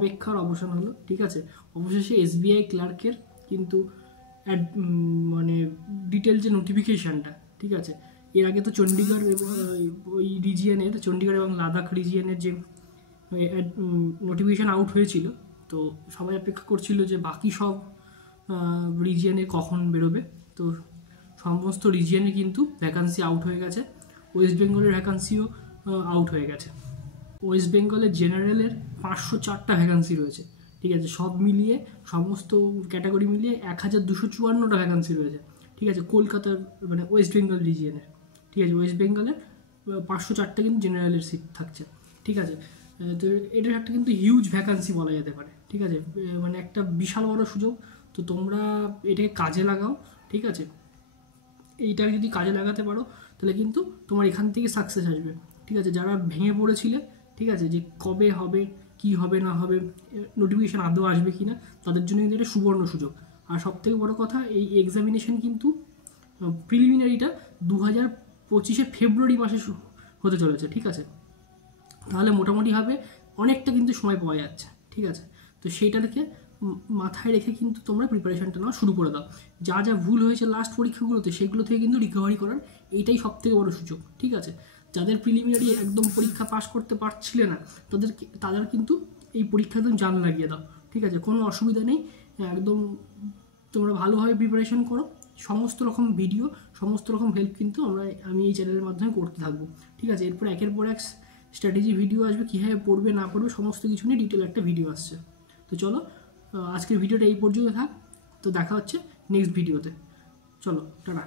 অপেক্ষার অবসান হলো। ঠিক আছে, অবশেষে SBI ক্লার্কের কিন্তু মানে ডিটেল যে নোটিফিকেশানটা, ঠিক আছে, এর আগে তো চণ্ডীগড় এবং ওই রিজিয়নের, চণ্ডীগড় এবং লাদাখ রিজিয়নের যে নোটিফিকেশান আউট হয়েছিল, তো সবাই অপেক্ষা করছিল যে বাকি সব রিজিয়নে কখন বেরোবে। তো সমস্ত রিজিয়নে কিন্তু ভ্যাকান্সি আউট হয়ে গেছে। ওয়েস্ট বেঙ্গলের ভ্যাকান্সিও আউট হয়ে গেছে। ওয়েস্ট বেঙ্গলের জেনারেলের 504টা ভ্যাকান্সি রয়েছে। ঠিক আছে, সব মিলিয়ে সমস্ত ক্যাটাগরি মিলিয়ে 1254টা ভ্যাকান্সি রয়েছে। ঠিক আছে, কলকাতার মানে ওয়েস্ট বেঙ্গল রিজিয়নের। ঠিক আছে, ওয়েস্ট বেঙ্গলের 504টা কিন্তু জেনারেলের সিট থাকছে। ঠিক আছে, তো এটার একটা কিন্তু হিউজ ভ্যাকান্সি বলা যেতে পারে। ঠিক আছে, মানে একটা বিশাল বড় সুযোগ। তো তোমরা এটাকে কাজে লাগাও। ঠিক আছে, এইটাকে যদি কাজে লাগাতে পারো তাহলে কিন্তু তোমার এখান থেকে সাকসেস আসবে। ঠিক আছে, যারা ভেঙে পড়েছিলে, ঠিক আছে, যে কবে হবে, কি হবে না হবে, নোটিফিকেশান আদৌ আসবে কি না, তাদের জন্য কিন্তু এটা সুবর্ণ সুযোগ। আর সবথেকে বড় কথা, এই এক্সামিনেশন কিন্তু প্রিলিমিনারিটা 2025 ফেব্রুয়ারি মাসে হতে চলেছে। ঠিক আছে, তাহলে মোটামুটিভাবে অনেকটা কিন্তু সময় পাওয়া যাচ্ছে। ঠিক আছে, তো সেইটাকে মাথায় রেখে কিন্তু তোমরা প্রিপারেশানটা নেওয়া শুরু করে দাও। যা যা ভুল হয়েছে লাস্ট পরীক্ষাগুলোতে, সেগুলো থেকে কিন্তু রিকভারি করার এইটাই সবথেকে বড় সুযোগ। ঠিক আছে, যাদের প্রিলিমিনারি একদম পরীক্ষা পাস করতে পারছিলে না, তাদের কিন্তু এই পরীক্ষাতে জান লাগিয়ে দাও। ঠিক আছে, কোনো অসুবিধা নেই, একদম তোমরা ভালোভাবে প্রিপারেশন করো। সমস্ত রকম ভিডিও, সমস্ত রকম হেল্প কিন্তু আমি এই চ্যানেলের মাধ্যমে করতে থাকবো। ঠিক আছে, এরপর একের পর এক স্ট্র্যাটেজি ভিডিও আসবে, কীভাবে পড়বে না পড়বে সমস্ত কিছু নিয়ে ডিটেল একটা ভিডিও আসছে। তো চলো, আজকের ভিডিওটা এই পর্যন্ত থাক। তো দেখা হচ্ছে নেক্সট ভিডিওতে। চলো, টাটা।